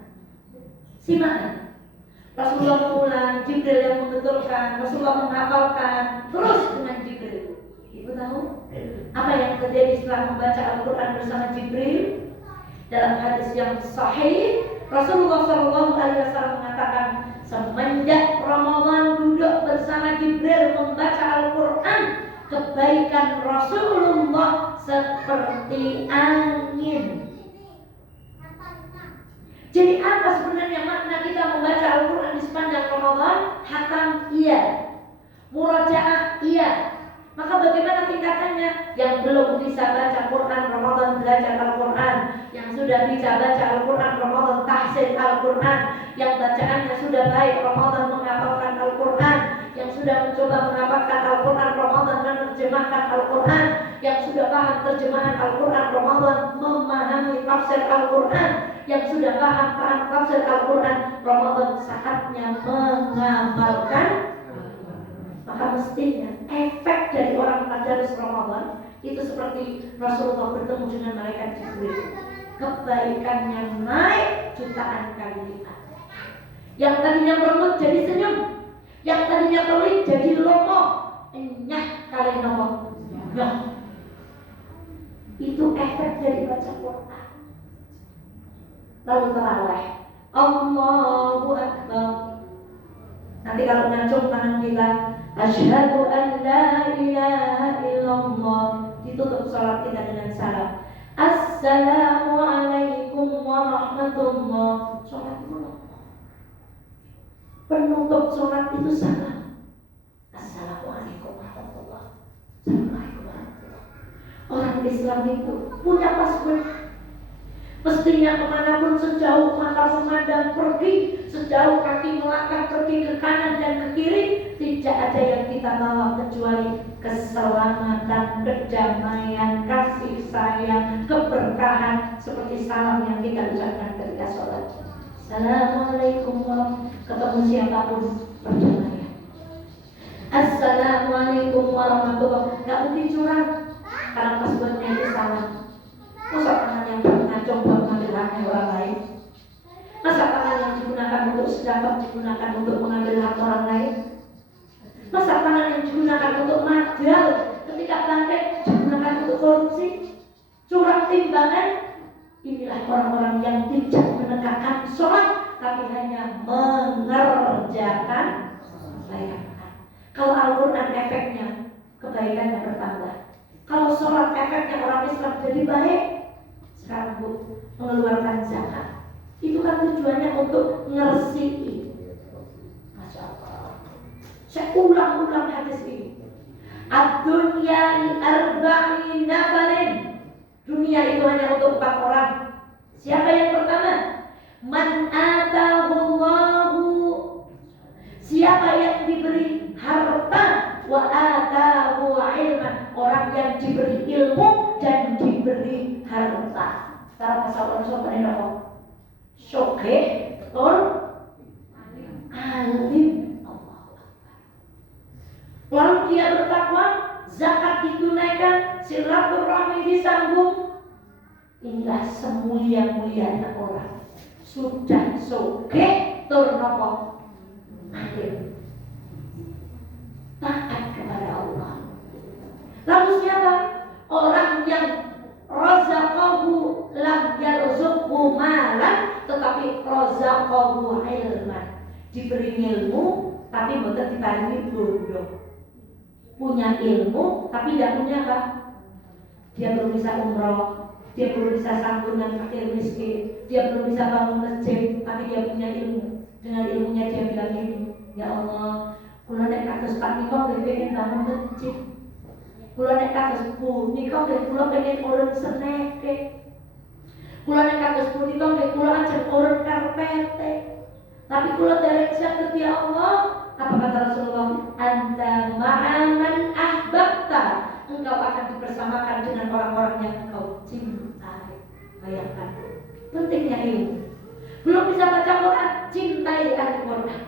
Rasulullah mengulang, Jibril yang membetulkan, Rasulullah menghafalkan, terus dengan Jibril. Ibu tahu apa yang terjadi setelah membaca Al-Quran bersama Jibril? Dalam hadis yang sahih, Rasulullah SAW mengatakan, semenjak Ramadan duduk bersama Jibril membaca Al-Quran, kebaikan Rasulullah seperti angin. Jadi apa sebenarnya makna kita membaca Al-Quran di sepanjang Ramadan? Hatam iya, murajaah iya. Maka bagaimana tingkatannya? Yang belum bisa baca Quran Ramadan belajar Al-Quran, yang sudah bisa baca Al-Quran Ramadan tahsin Al-Quran, yang bacaannya sudah baik Ramadan menghafalkan Al-Quran, yang sudah mencoba menghafalkan Al-Quran Ramadan menerjemahkan Al-Quran, yang sudah paham terjemahan Al-Quran Ramadan memahami tafsir Al-Quran, yang sudah paham tafsir Al-Quran Ramadan saatnya mengamalkan. Maka mestinya efek dari orang tadarus Ramadan itu seperti Rasulullah bertemu dengan malaikat Jibril, kebaikannya naik jutaan kali lipat. Yang tadinya meremut jadi senyum, yang tadinya pelit jadi lomo, enyah kali nomo. Nah, itu efek dari baca Quran. Lalu tarawih, Allahu Akbar. Nanti kalau ngacung tangan kita, asyhadu an la ilaha illallah, ditutup salat kita dengan salam, assalamualaikum warahmatullah. Salat penutup salat itu salam, assalamualaikum warahmatullah. Assalamualaikum warahmatullah. Orang Islam itu punya password. Mestinya kemanapun sejauh mata memandang pergi, sejauh kaki melangkah pergi ke kanan dan ke kiri, tidak ada yang kita bawa kecuali keselamatan, kedamaian, kasih sayang, keberkahan, seperti salam yang kita ucapkan ketika sholat. Assalamualaikum warahmatullahi wabarakatuh. Ketemu siapapun berdamai. Assalamualaikum warahmatullahi wabarakatuh. Gak mungkin curang karena passwordnya itu salah. Masa tangan yang mengacung buat mengambil haknya orang lain? Masa tangan yang digunakan untuk sedekah digunakan untuk mengambil hak orang lain? Masa tangan yang digunakan untuk madal ketika bangkit digunakan untuk korupsi, curang timbangan? Inilah orang-orang yang tidak menegakkan sholat, tapi hanya mengerjakan kebaikan. Kalau Al-Quran efeknya kebaikannya bertambah. Kalau sholat efeknya orang Islam jadi baik. Sekarang Bu, mengeluarkan zakat itu kan tujuannya untuk ngersihi. Masya Allah. Saya ulang-ulang hadis ini. Ad-dunya li arba'in nafarin. Dunia itu hanya untuk 4 orang. Siapa yang pertama? Man atahullahu. Siapa yang diberi harta wa atahu ilman. Orang yang diberi ilmu dan diberi harta. Sekarang bahasa orang sopan ini apa? Syokeh, betul? Alim. Lalu dia bertakwa, zakat ditunaikan, silaturahmi disambung. Inilah semulia-mulianya orang. Sudah sugih tur napa? Akhir. Taat kepada Allah. Lalu siapa? Orang yang razaqahu lam yarzuqhu malan, tetapi razaqahu ilman. Diberi ilmu tapi mboten diparingi bondo. Punya ilmu tapi tidak punya apa? Dia belum bisa umroh, dia belum bisa santunan fakir miskin, dia belum bisa bangun masjid, tapi dia punya ilmu. Dengan ilmunya dia bilang ini, ya Allah, kula nek kados Pak Niko pengen bangun masjid. Kula nek kados Bu Niko kula pengen urun seneke. Kula nek kados Bu Niko kula ajeng urun karpete. Tapi kula derek saged ya Allah. Apa kata Rasulullah? Anta ma'aman ahbabta. Engkau akan dipersamakan dengan orang-orang yang engkau cintai. Bayangkan, pentingnya ilmu. Belum bisa baca Quran, cintai ahli Quran.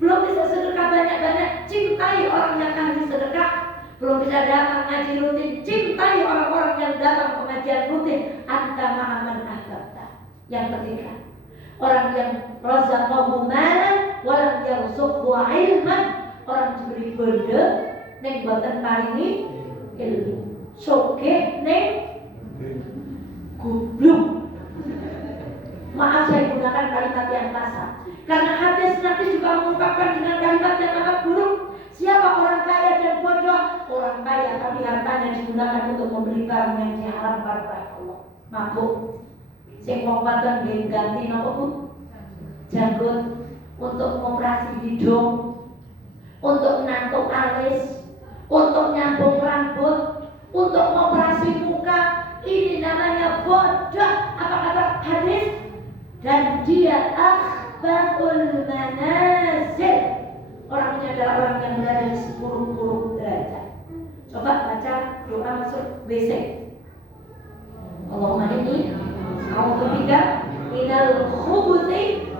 Belum bisa sedekah banyak-banyak, cintai orang yang ahli sedekah. Belum bisa datang ngaji rutin, cintai orang-orang yang datang pengajian rutin. Anta ma'aman ahbabta. Yang ketiga, orang yang razaqahu malan walam yarzuqhu ilman. Orang diberi benda ning boten paringi ilmu. Sugih ning goblok. Maaf saya gunakan kalimat yang kasar, karena hadis nanti juga mengungkapkan dengan kalimat yang amat buruk. Siapa orang kaya dan bodoh? Orang kaya tapi hartanya digunakan untuk membeli barang yang diharamkan oleh Allah. Mabuk. Sing wong wadon nggih ganti napa Bu? Janggut, untuk operasi hidung, untuk nato alis, untuk nyambung rambut, untuk operasi muka. Ini namanya bodoh. Apa kata hadis? Dan dia akhbatul manazil. Orang ini adalah orang yang berada di sepuluh derajat. Coba baca doa masuk WC. Allahumma inni a'udzubika minal khubuthi.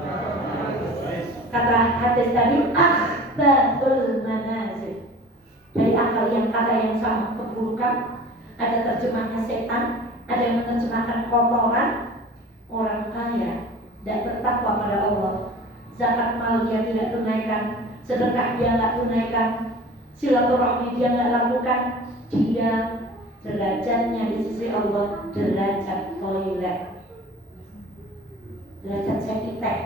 Kata hadis tadi akhbatul manazil. Dari akal yang kata yang sama, keburukan. Ada terjemahnya setan, ada yang menerjemahkan kotoran. Orang kaya tidak bertakwa pada Allah, zakat mal dia tidak tunaikan, sedekah dia tidak tunaikan, silaturahmi dia tidak lakukan, dia derajatnya di sisi Allah derajat toilet, derajat sepitek.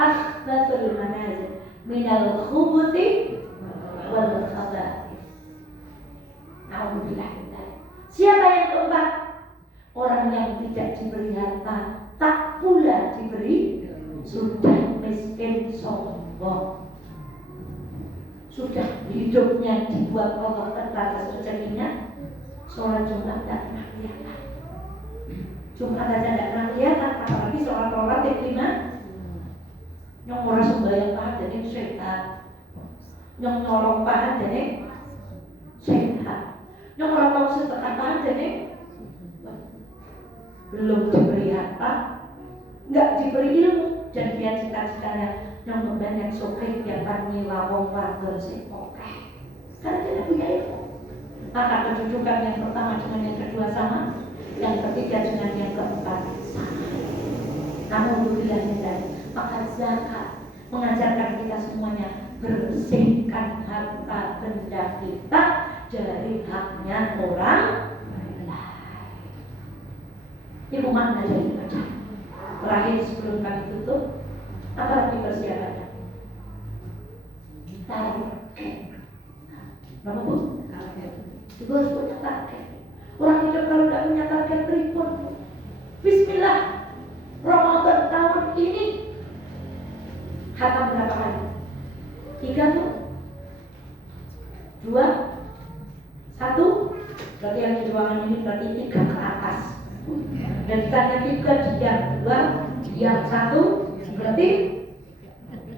Akhbatul manazil minal khubuthi wal khaba'ith. Alhamdulillah. Siapa yang keempat? Orang yang tidak diberi harta, tak pula diberi, sudah miskin sombong. Sudah hidupnya dibuat kotor terbatas rezekinya. Sholat Jumat tidak pernah kelihatan. Jumat aja tidak pernah kelihatan, apalagi sholat rawatib 5. Nyong ora sembahyang pahat jadi sehat. Nyong nyolong pahat jadi sehat. Nyong ora mau sedekah pahat jadi belum diberi harta, nggak diberi ilmu, dan dia cita-citanya yang membanyak sokeh yang paling lawong wadon sepokeh, karena tidak punya ilmu. Maka kedudukan yang pertama dengan yang kedua sama, yang ketiga dengan yang keempat sama. Namun bilangnya dari maka zakat mengajarkan kita semuanya bersihkan harta benda kita dari haknya orang. Ibu makna dari baca. Terakhir sebelum kami tutup, apa lagi persiapannya? Target. Berapa Bu? Target. Itu harus punya target. Orang hidup kalau tidak punya target ribut. Bismillah. Ramadan tahun ini khatam berapa kali? 3 Bu? 2? 1? Berarti yang di ruangan ini berarti 3 ke atas. Dan ditanya 3, yang 2, yang 1, berarti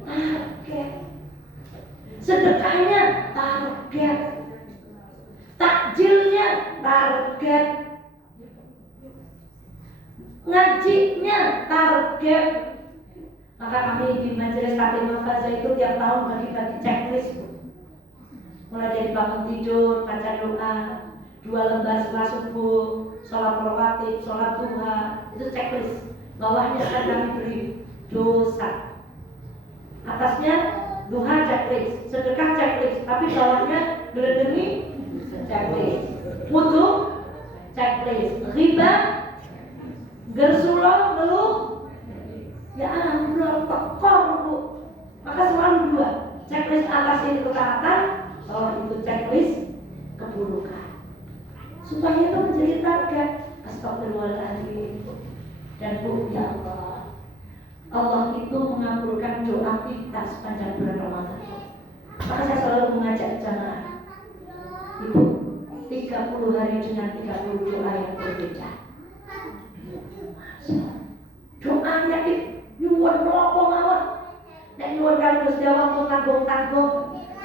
target. Sedekahnya target, takjilnya target, ngajinya target. Maka kami di Majelis Taklim Al-Fazah itu tiap tahun bagi-bagi checklist, mulai dari bangun tidur, baca doa, 2 lembar setelah subuh, sholat rawatib, sholat duha, itu checklist. Bawahnya akan kami beri dosa. Atasnya duha checklist, sedekah checklist, tapi bawahnya gelederi checklist. Wudu checklist, riba, gersulo, ngeluh, ya ambrol, tekor bu. Maka selalu 2 checklist. Atas ini ketaatan, bawah itu checklist keburukan. Supaya itu menjadi target. Astagfirullahaladzim. Dan Bu, ya Allah, Allah itu mengabulkan doa kita sepanjang bulan Ramadan. Maka saya selalu mengajak jamaah, Ibu, 30 hari dengan 30 doa yang berbeda. Doanya itu nyuwun nopo mawon. Nek nyuwun kali Gusti Allah pun tanggung-tanggung.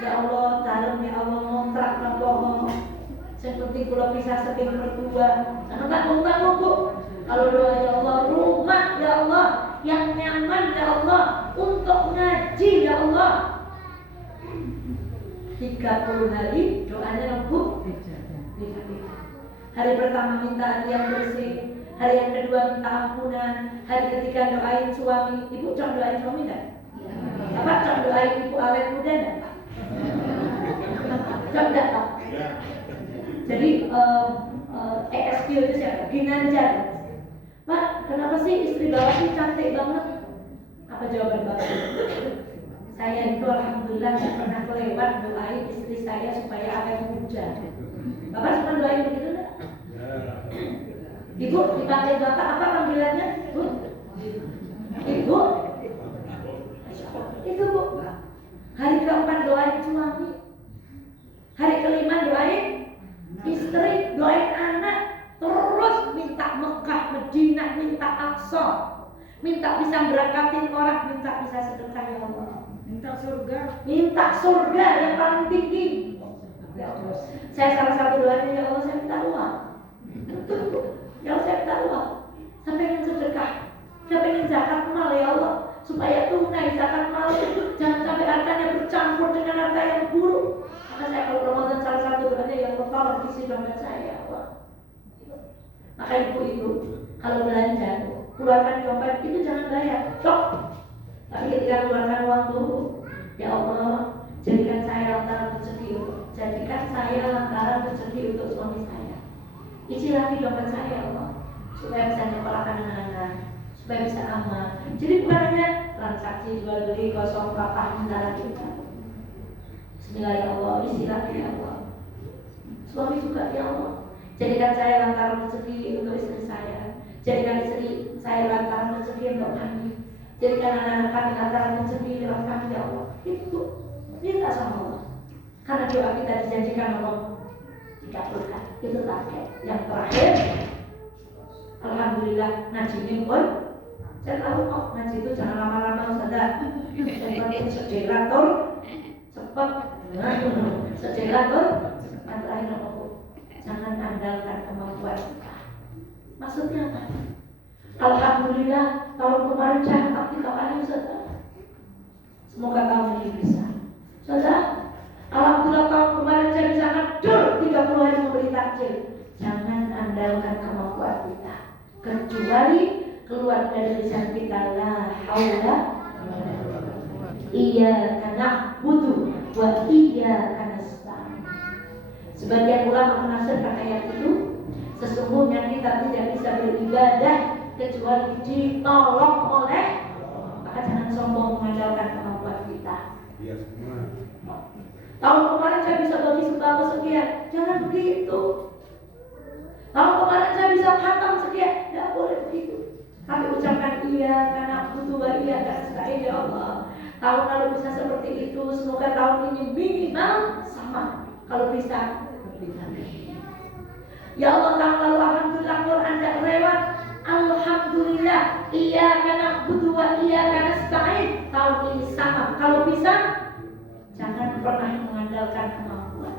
Ya Allah, dalem ya Allah ngontrak nopo. Sing penting kula bisa saking berdua. Jangan tanggung-tanggung Bu. Kalau doa ya Allah, rumah ya Allah yang nyaman ya Allah untuk ngaji ya Allah. 30 hari doanya Bu. Hari pertama minta hati yang bersih, hari yang kedua minta ampunan, hari ketiga doain suami. Ibu cok doain suami enggak? Apa cok doain ibu awet muda enggak? Cok enggak Pak? Jadi ESQ itu siapa? Ginanjar. Pak, kenapa sih istri Bapak ini cantik banget? Apa jawaban Bapak? Saya itu alhamdulillah gak pernah kelewat doain istri saya supaya awet muda. Bapak cuma doain begitu enggak? Ibu, dipanggil Bapak apa panggilannya? Bu? Ibu? Itu Bu. Hari keempat doain suami. Hari kelima doain istri, doain anak. Terus minta Mekah, Madinah, minta Aqsa, minta bisa berangkatin orang, minta bisa sedekah ya Allah. Minta surga yang paling tinggi. Ya Allah. Saya salah satu doanya ya Allah, saya minta uang. Ya Allah, saya minta uang. Saya pengen sedekah, saya pengen zakat mal ya Allah, supaya tunai zakat mal. Jangan sampai hartanya bercampur dengan harta yang buruk. Maka saya kalau Ramadan salah satu doanya yang tolong isi dompet saya ya Allah. Maka ibu itu kalau belanja keluarkan dompet itu jangan bayar, cok. Tapi ketika keluarkan uang dulu, ya Allah, jadikan saya lantaran rezeki, jadikan saya lantaran rezeki untuk suami saya. Isi lagi dompet saya ya Allah, supaya bisa nyekolahkan anak-anak, supaya bisa aman. Jadi bukan hanya transaksi jual beli kosong kapah antara kita. Bismillah ya Allah, isi lagi ya Allah. Suami juga ya Allah. Jadikan saya lantaran rezeki untuk istri saya. Jadikan istri saya lantaran rezeki untuk kami. Jadikan anak-anak kami lantaran rezeki lewat kami ya Allah. Itu minta sama Allah. Karena doa kita dijanjikan Allah dikabulkan. Itu target. Yang terakhir, alhamdulillah ngajinya pun saya tahu kok ngaji itu jangan lama-lama saja. Yang penting sedelatur cepat. Sedelatur yang terakhir apa? Jangan andalkan kemampuan kita. Maksudnya apa? Alhamdulillah tahun kemarin cakap 3 kali saudara. Semoga tahun ini bisa. Saudara, alhamdulillah tahun kemarin saya bisa ngedur 30 hari memberi takjil. Jangan andalkan kemampuan kita, kecuali keluar dari lisan kita la haula iyyaka na'budu wa iyyaka nasta'in. Sebagian ulama menafsirkan ayat itu, sesungguhnya kita tidak bisa beribadah kecuali ditolong oleh. Maka jangan sombong mengandalkan kemampuan kita. Tahun kemarin saya bisa bagi sembako sekian, jangan begitu. Tahun kemarin saya bisa khatam sekian, tidak boleh begitu. Tapi ucapkan iya karena butuh iya karena nasta'in ya Allah. Tahun lalu bisa seperti itu, semoga tahun ini minimal sama. Kalau bisa lebih. Ya Allah, tahun lalu alhamdulillah Quran tidak lewat. Alhamdulillah, iya karena butuh iya karena nasta'in. Tahun ini sama. Kalau bisa, jangan pernah mengandalkan kemampuan.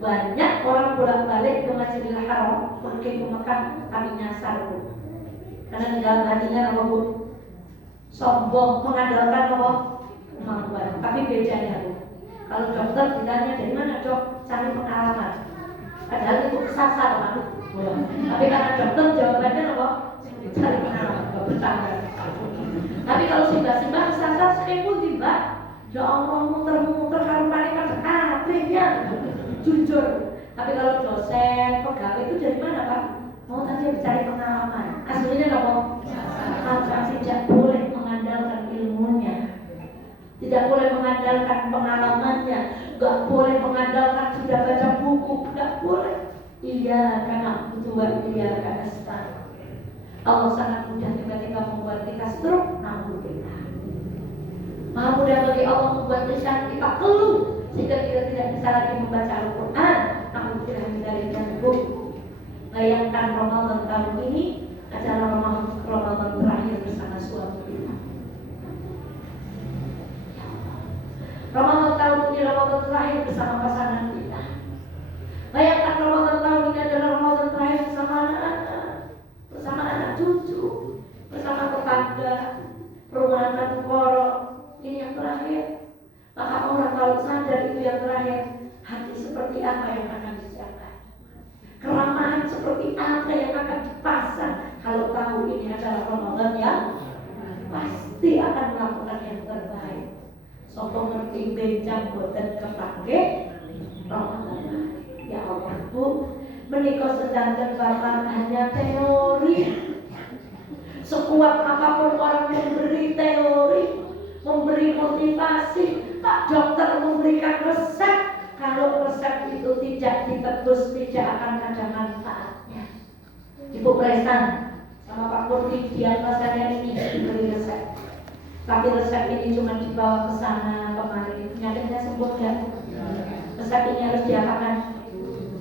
Banyak orang bolak-balik ke Masjidil Haram, pergi ke Mekah, tapi nyasar Bu. Karena di dalam hatinya apa Bu? Sombong, mengandalkan apa? Kemampuan. Tapi bedanya Bu, kalau dokter ditanya dari mana dok, cari pengalaman. Padahal itu kesasar Pak. Tapi karena dokter jawabannya apa? Cari pengalaman, nggak bercanda. Tapi kalau simbah-simbah kesasar saya pun tiba, ya Allah muter-muter karupane pada kabehnya. Jujur. Tapi kalau dosen, pegawai itu dari mana Pak? Mau tadi mencari pengalaman. Aslinya apa? Tidak boleh mengandalkan ilmunya, tidak boleh mengandalkan pengalamannya, nggak boleh mengandalkan sudah baca buku, nggak boleh. Iya karena butuh iya karena nasta'in. Allah sangat mudah tiba-tiba membuat kita stroke, namun kita maha mudah bagi Allah membuat lisan kita keluh sehingga kita tidak bisa lagi membaca Al-Quran, namun kita mengendalikan buku. Bayangkan Ramadan tahun ini adalah Ramadan terakhir bersama suami kita. Ramadan tahun ini Ramadan terakhir bersama pasangan kita. Bayangkan Ramadan tahun ini adalah Ramadan terakhir bersama anak-anak, bersama anak cucu, bersama tetangga, perumahan Koro. Ini yang terakhir. Maka orang kalau sadar itu yang terakhir, hati seperti apa yang akan disiapkan? Keramahan seperti apa yang akan dipasang? Kalau tahu ini adalah Ramadan yang pasti akan melakukan yang terbaik. Sopo ngerti bencang boten kepake Ramadan. Ya Allah Bu, menikah sedang Bapak hanya teori. Sekuat apapun orang memberi teori, memberi motivasi, Pak dokter memberikan resep, kalau resep itu tidak ditebus tidak akan ada manfaatnya. Ibu Presan sama Pak Kurdi diagnosanya ini diberi resep, tapi resep ini cuma dibawa ke sana kemari, penyakitnya sembuh ya. Resep ini harus diapakan?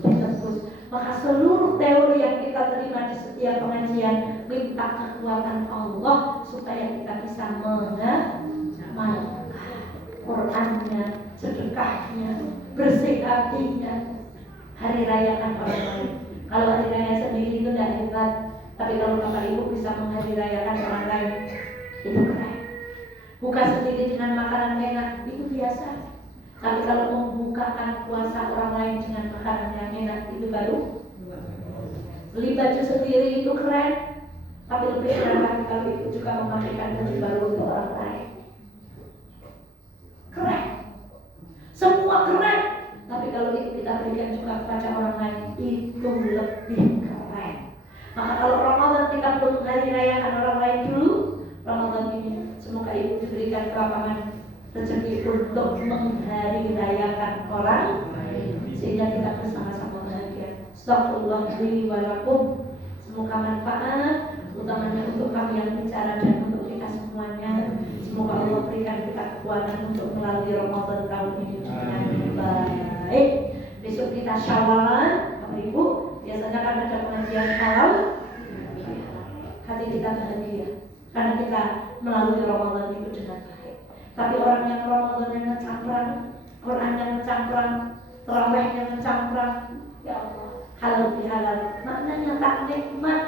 Ditebus. Maka seluruh teori yang kita terima di setiap pengajian minta kekuatan Allah supaya kita bisa mengamalkan Qurannya, sedekahnya, bersih hatinya, hari rayakan orang lain. Kalau hari raya sendiri itu tidak hebat, tapi kalau Bapak Ibu bisa menghari rayakan orang lain, itu keren. Buka sendiri dengan makanan enak, itu biasa. Tapi kalau membukakan puasa orang lain dengan makanan yang enak, itu baru. Beli baju sendiri itu keren, tapi lebih keren lagi kalau itu juga memakaikan baju baru untuk orang lain. Keren, semua keren. Tapi kalau itu kita berikan juga kepada orang lain, itu lebih keren. Maka kalau Ramadan kita belum hari rayakan orang lain dulu, Ramadan ini semoga ibu diberikan kelapangan rezeki untuk menghari rayakan orang sehingga kita bersama-sama bahagia. Astagfirullahaladzim wa lakum. Semoga manfaat, utamanya untuk kami yang bicara dan untuk kita semuanya. Semoga Allah berikan kita kekuatan untuk melalui Ramadan tahun ini dengan baik. Besok kita syawalan, Bapak Ibu. Biasanya kan ada pengajian awal, hati kita bahagia karena kita melalui Ramadan itu dengan baik. Tapi orang yang Ramadannya ngecamprang, Qurannya ngecamprang, terawihnya ngecamprang, ya Allah, halal bihalal, maknanya tak nikmat.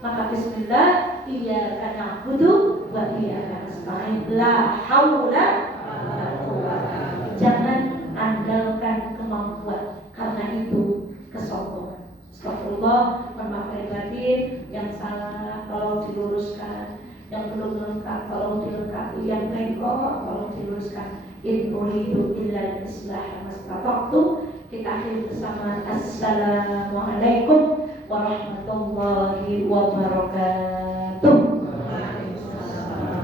Maka bismillah, iyyaka na'budu wa iyyaka nasta'in. La haula wala quwwata. Jangan andalkan kemampuan, karena itu kesombongan. Astagfirullah, mohon maaf lahir batin, yang salah tolong diluruskan, yang belum lengkap tolong dilengkapi, yang bengkok tolong diluruskan. In uridu illa al-islah mastata'tu. Kita akhiri bersama. Assalamualaikum warahmatullahi wabarakatuh.